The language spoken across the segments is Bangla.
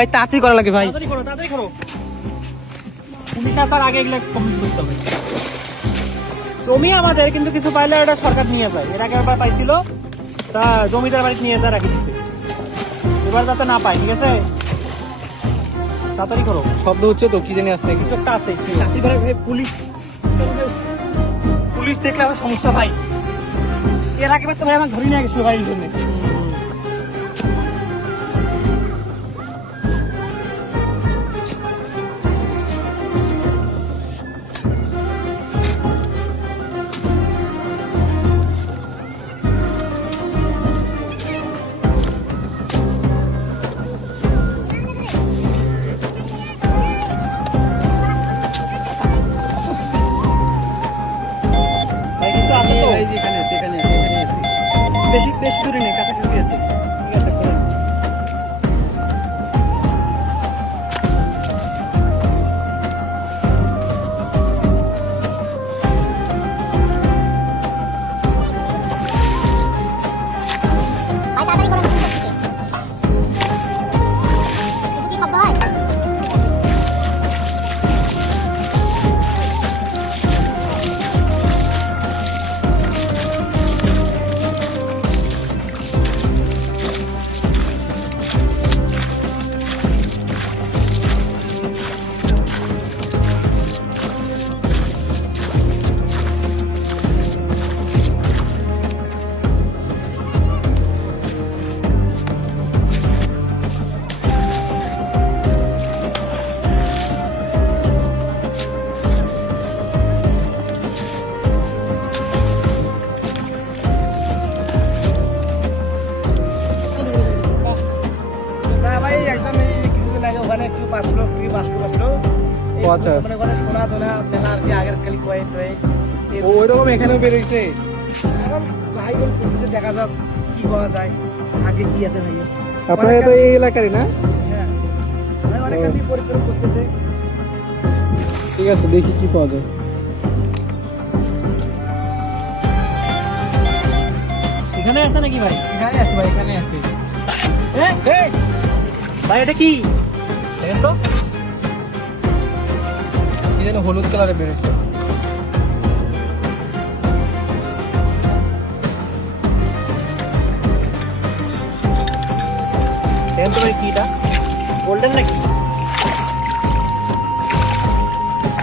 ভাই তাড়াতাড়ি করা লাগে ভাই, তাড়াতাড়ি করো, তাড়াতাড়ি করো। পুলিশ আসার আগে এগুলো কমপ্লিট করতে হবে। জমি আমাদের, কিন্তু কিছু পাইলে এটা সরকার নিয়ে যায়। এর আগে একবার পাইছিল, তা জমিদার বাড়িতে নিয়ে যা রেখে দিচ্ছে। এবার যাতে না পাই, ঠিক আছে? তাড়াতাড়ি করো। শব্দ হচ্ছে তো, কি জানি আসছে। কিছু একটা আছে। পুলিশ পুলিশ দেখলে আমার সমস্যা ভাই। এর আগেবার তো ভাই আমার ধরে নিয়ে গেছিল ভাই এই জন্য। ভাই কিছু আছে তো? এখানে আছে, এখানে আছে, এখানে আছে। বেশি বেশি দূরে নেই, কাছাকাছি আছে। ঠিক আছে, করেন। না ভাই, একদম এই কিছুদিন আগে ওখানে একটু বাঁচলো, ফ্রি বাঁচলো। ও আচ্ছা। মানে ওখানে সোনা দোনা মেলা আর কি, আগের কালি কয়েন টয়েন। ওইরকম এখানেও বেরোইছে। এখন ভাই বোন করতেছে, দেখা যাক কি করা যায়। আগে কি আছে ভাই? আপনারা তো এই এলাকারই না? হ্যাঁ ভাই, অনেক কাছে পরিশ্রম করতেছে। ঠিক আছে, দেখি কি পাওয়া যায়। এখানে আছে নাকি ভাই? এখানে আছে ভাই, এখানে আছে। ভাই এটা কি দেখেন তো? কি যেন হলুদ কালারে বেরোচ্ছে। দেখেন তো ভাই, কি এটা? গোল্ডেন নাকি?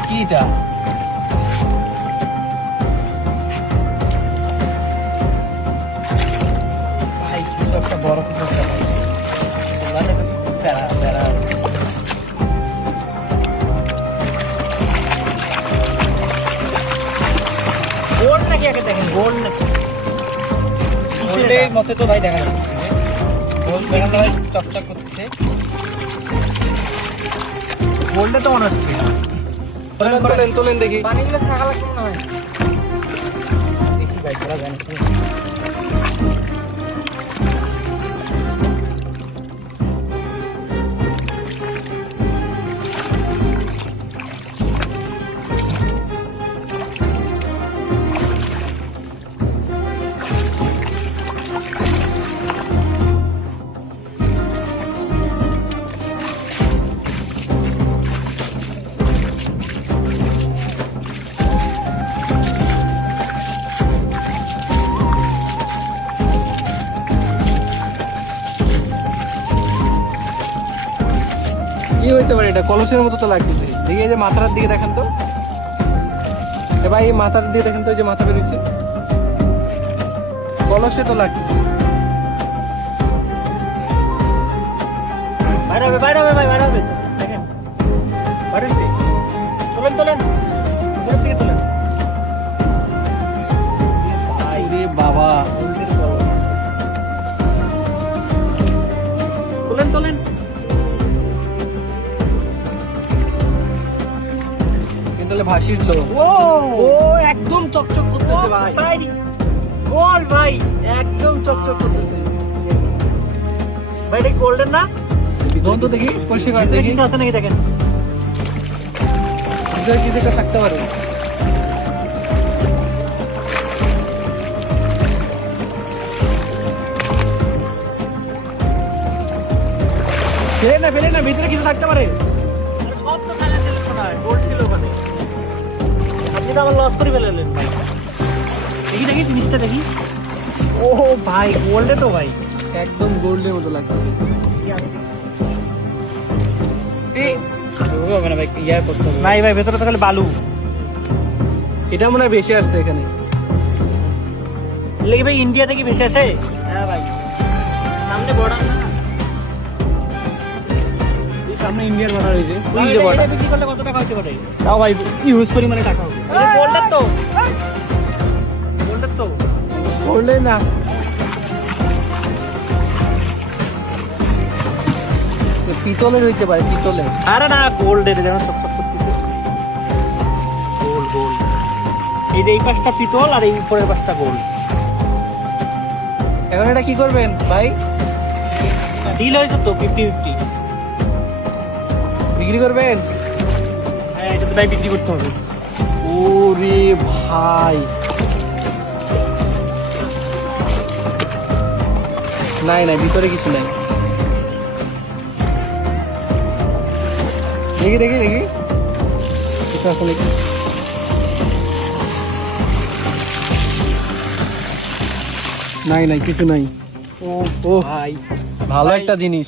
কি এটা? ভাই কিছু একটা বড় কিছু একটা ভাই। মানে প্যারা প্যারা। গোল্ড নাকি আগে দেখেন, গোল্ড নাকি? গোল্ডের মতে তো ভাই দেখা যাচ্ছে। গোল্ড দেখেন তো ভাই, চকচক করতেছে। গোল্ডে তো মনে হচ্ছে। তোলেন তোলেন তোলেন দেখি। পানিগুলো থাকা লাগছে না ভাই। দেখি ভাই, করা যায় নাকি? কি হইতে পারে এটা? কলসের মতো তো লাগতেছে। দেখি এই যে মাথার দিকে দেখেন তো। এ ভাই, এই মাথার দিকে দেখেন তো, এই যে মাথা বেরিয়েছে। কলসে তো লাগতেছে। বাইরে হবে, বাইরে হবে ভাই, বাইরে হবে। দেখেন বাইরে হচ্ছে। তোলেন তোলেন, উপরের দিকে তোলেন। ভাই রে বাবা, তোলেন তোলেন। কিন্তু ভাসিল। ও ও একদম চকচক করতেছে ভাই, ভাই গোল্ড ভাই, একদম চকচক করতেছে। ভাই এটা গোল্ডেন না? ধরুন তো দেখি, পরিষ্কার করে দেখি। কিছু আছে নাকি দেখেন। কিছু একটা থাকতে পারে। ফেলে না ভিতরে কিছু থাকতে পারে। আরে সব তো খালি ছিল না, গোল্ড ছিল ওখানে। আপনি তো আবার লস করে ফেলেলেন ভাই। দেখি জিনিসটা দেখি। ও ভাই গোল্ডে তো ভাই। একদম গোল্ডের মতো লাগতেছে। হবে না ভাই, ইয়া করতে হবে। নাই ভাই, ভেতরে তো খালি বালু। এটা মনে হয় বেশি আসছে এখানে। লেগে ভাই ইন্ডিয়া থেকে বেশি আসে। হ্যাঁ ভাই, সামনে বর্ডার না, এই সামনে ইন্ডিয়ার বর্ডার হয়েছে। ওই যে বর্ডার বিক্রি করলে কত টাকা হতে পারে? তাও ভাই ইউজ পরিমাণে টাকা হবে। গোল্ডের তো, গোল্ডের তো। করলে না পিতলের হইতে পারে, পিতলের। আরে না, গোল্ডের যেন চকচক করতেছে। Gold gold. এই যে এই পাশটা পিতল আর এই উপরের পাশটা গোল্ড। এখন এটা কি করবেন ভাই? ডিল হয়েছে তো 50-50। বিক্রি করবেন? হ্যাঁ, এটা তো ভাই বিক্রি করতে হবে। ওরে ভাই, নাই ভিতরে কিছু নাই। দেখি কিছু আছে নাকি। নাই কিছু নাই। ও ও ভাই, ভালো ভাই। একটা জিনিস।